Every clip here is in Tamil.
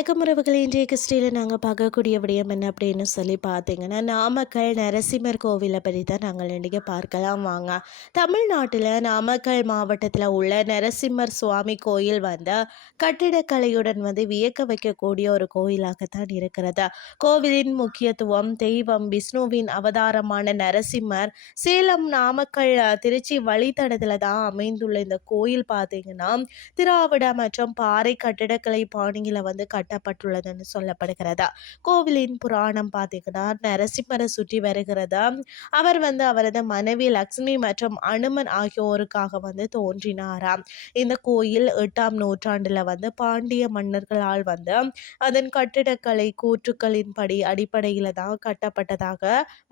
வணக்கம் உறவுகள் இன்றைய கிறிஸ்டியில் நாங்கள் பார்க்கக்கூடிய விடயம் என்ன அப்படின்னு சொல்லி பார்த்தீங்கன்னா நாமக்கல் நரசிம்மர் கோவிலை பற்றி தான் நாங்கள் இன்றைக்கி பார்க்கலாம். வாங்க. தமிழ்நாட்டில் நாமக்கல் மாவட்டத்தில் உள்ள நரசிம்மர் சுவாமி கோயில் வந்து கட்டிடக்கலையுடன் வந்து வியக்க வைக்கக்கூடிய ஒரு கோயிலாகத்தான் இருக்கிறது. கோவிலின் முக்கியத்துவம் தெய்வம் விஷ்ணுவின் அவதாரமான நரசிம்மர் சேலம் நாமக்கல் திருச்சி வழித்தடத்தில் தான் அமைந்துள்ள இந்த கோயில் பார்த்தீங்கன்னா திராவிட மற்றும் பாறை கட்டிடக்கலை பாணியில் வந்து கட்டப்பட்டுள்ளதுன்னு சொல்லப்படுகிறதா? கோவிலின் புராணம் பார்த்தீங்கன்னா நரசிம்மரை சுற்றி வருகிறதா? அவர் வந்து அவரது மனைவி லக்ஷ்மி மற்றும் அனுமன் ஆகியோருக்காக வந்து தோன்றினாராம் இந்த கோயில் எட்டாம் நூற்றாண்டில் வந்து பாண்டிய மன்னர்களால் வந்து அதன் கட்டிடக்கலை கூற்றுக்களின்படி அடிப்படையில் தான் கட்டப்பட்டதாக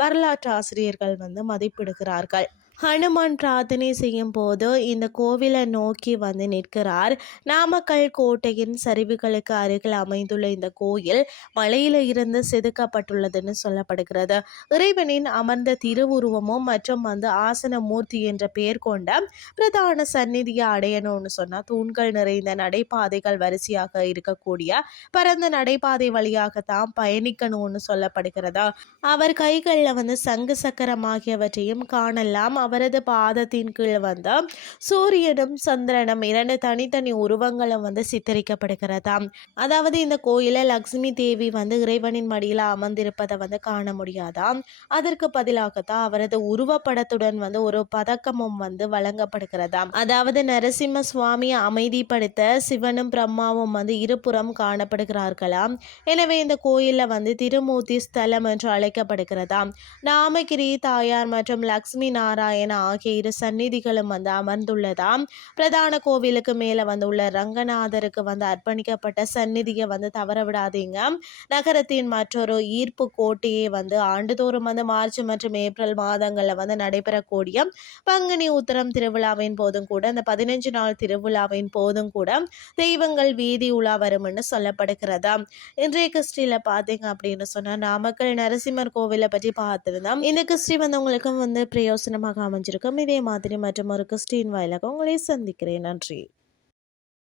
வரலாற்று ஆசிரியர்கள் வந்து மதிப்பிடுகிறார்கள். ஹனுமான் பிரார்த்தனை செய்யும் போது இந்த கோவிலை நோக்கி வந்து நிற்கிறார். நாமக்கல் கோட்டையின் சரிவுகளுக்கு அருகில் அமைந்துள்ள இந்த கோயில் மலையில இருந்து செதுக்கப்பட்டுள்ளதுன்னு சொல்லப்படுகிறது. இறைவனின் அமர்ந்த திருவுருவமும் மற்றும் வந்து ஆசன மூர்த்தி என்ற பெயர் கொண்ட பிரதான சந்நிதியை அடையணும்னு சொன்னால் தூண்கள் நிறைந்த நடைபாதைகள் வரிசையாக இருக்கக்கூடிய பரந்த நடைபாதை வழியாகத்தான் பயணிக்கணும்னு சொல்லப்படுகிறதா? அவர் கைகளில் வந்து சங்கு சக்கரம் ஆகியவற்றையும் காணலாம். அவரது பாதத்தின் கீழ் வந்து சூரியனும் சந்திரனும் இரண்டு தனித்தனி உருவங்களும் வந்து சித்தரிக்கப்படுகிறதாம். அதாவது இந்த கோயிலில் லக்ஷ்மி தேவி வந்து இறைவனின் மடியில் அமர்ந்திருப்பதை வந்து காண முடியாதாம். அதற்கு பதிலாகத்தான் அவரது உருவப்படத்துடன் வந்து ஒரு பதக்கமும் வந்து வழங்கப்படுகிறதாம். அதாவது நரசிம்ம சுவாமியை அமைதிப்படுத்த சிவனும் பிரம்மாவும் வந்து இருபுறம் காணப்படுகிறார்களாம். எனவே இந்த கோயிலில் வந்து திருமூர்த்தி ஸ்தலம் என்று அழைக்கப்படுகிறதாம். நாமகிரி தாயார் மற்றும் லக்ஷ்மி நாராயண ஆகிய இரு சந்நிதிகளும் வந்து அமர்ந்துள்ளதாம். பிரதான கோவிலுக்கு மேலே வந்து உள்ள ரங்கநாதருக்கு வந்து அர்ப்பணிக்கப்பட்ட சந்நிதியை வந்து தவற விடாதீங்க. நகரத்தின் மற்றொரு ஈர்ப்பு கோட்டையை வந்து ஆண்டுதோறும் வந்து மார்ச் மற்றும் ஏப்ரல் மாதங்களில் வந்து நடைபெறக்கூடிய பங்குனி உத்தரம் திருவிழாவின் போதும் கூட அந்த பதினஞ்சு நாள் திருவிழாவின் போதும் கூட தெய்வங்கள் வீதி உலா வரும்னு சொல்லப்படுகிறதா. இன்றைய கிறிஸ்டியில் பார்த்தீங்க அப்படின்னு சொன்னால் நாமக்கல் நரசிம்மர் கோவிலை பற்றி பார்த்துருந்தோம். இந்த கிறிஸ்டி வந்து உங்களுக்கும் வந்து பிரயோசனமாக அமைஞ்சிருக்கும் இதே மாதிரி மற்றும் ஒரு கிறிஸ்டின் வாயிலாக உங்களை சந்திக்கிறேன். நன்றி.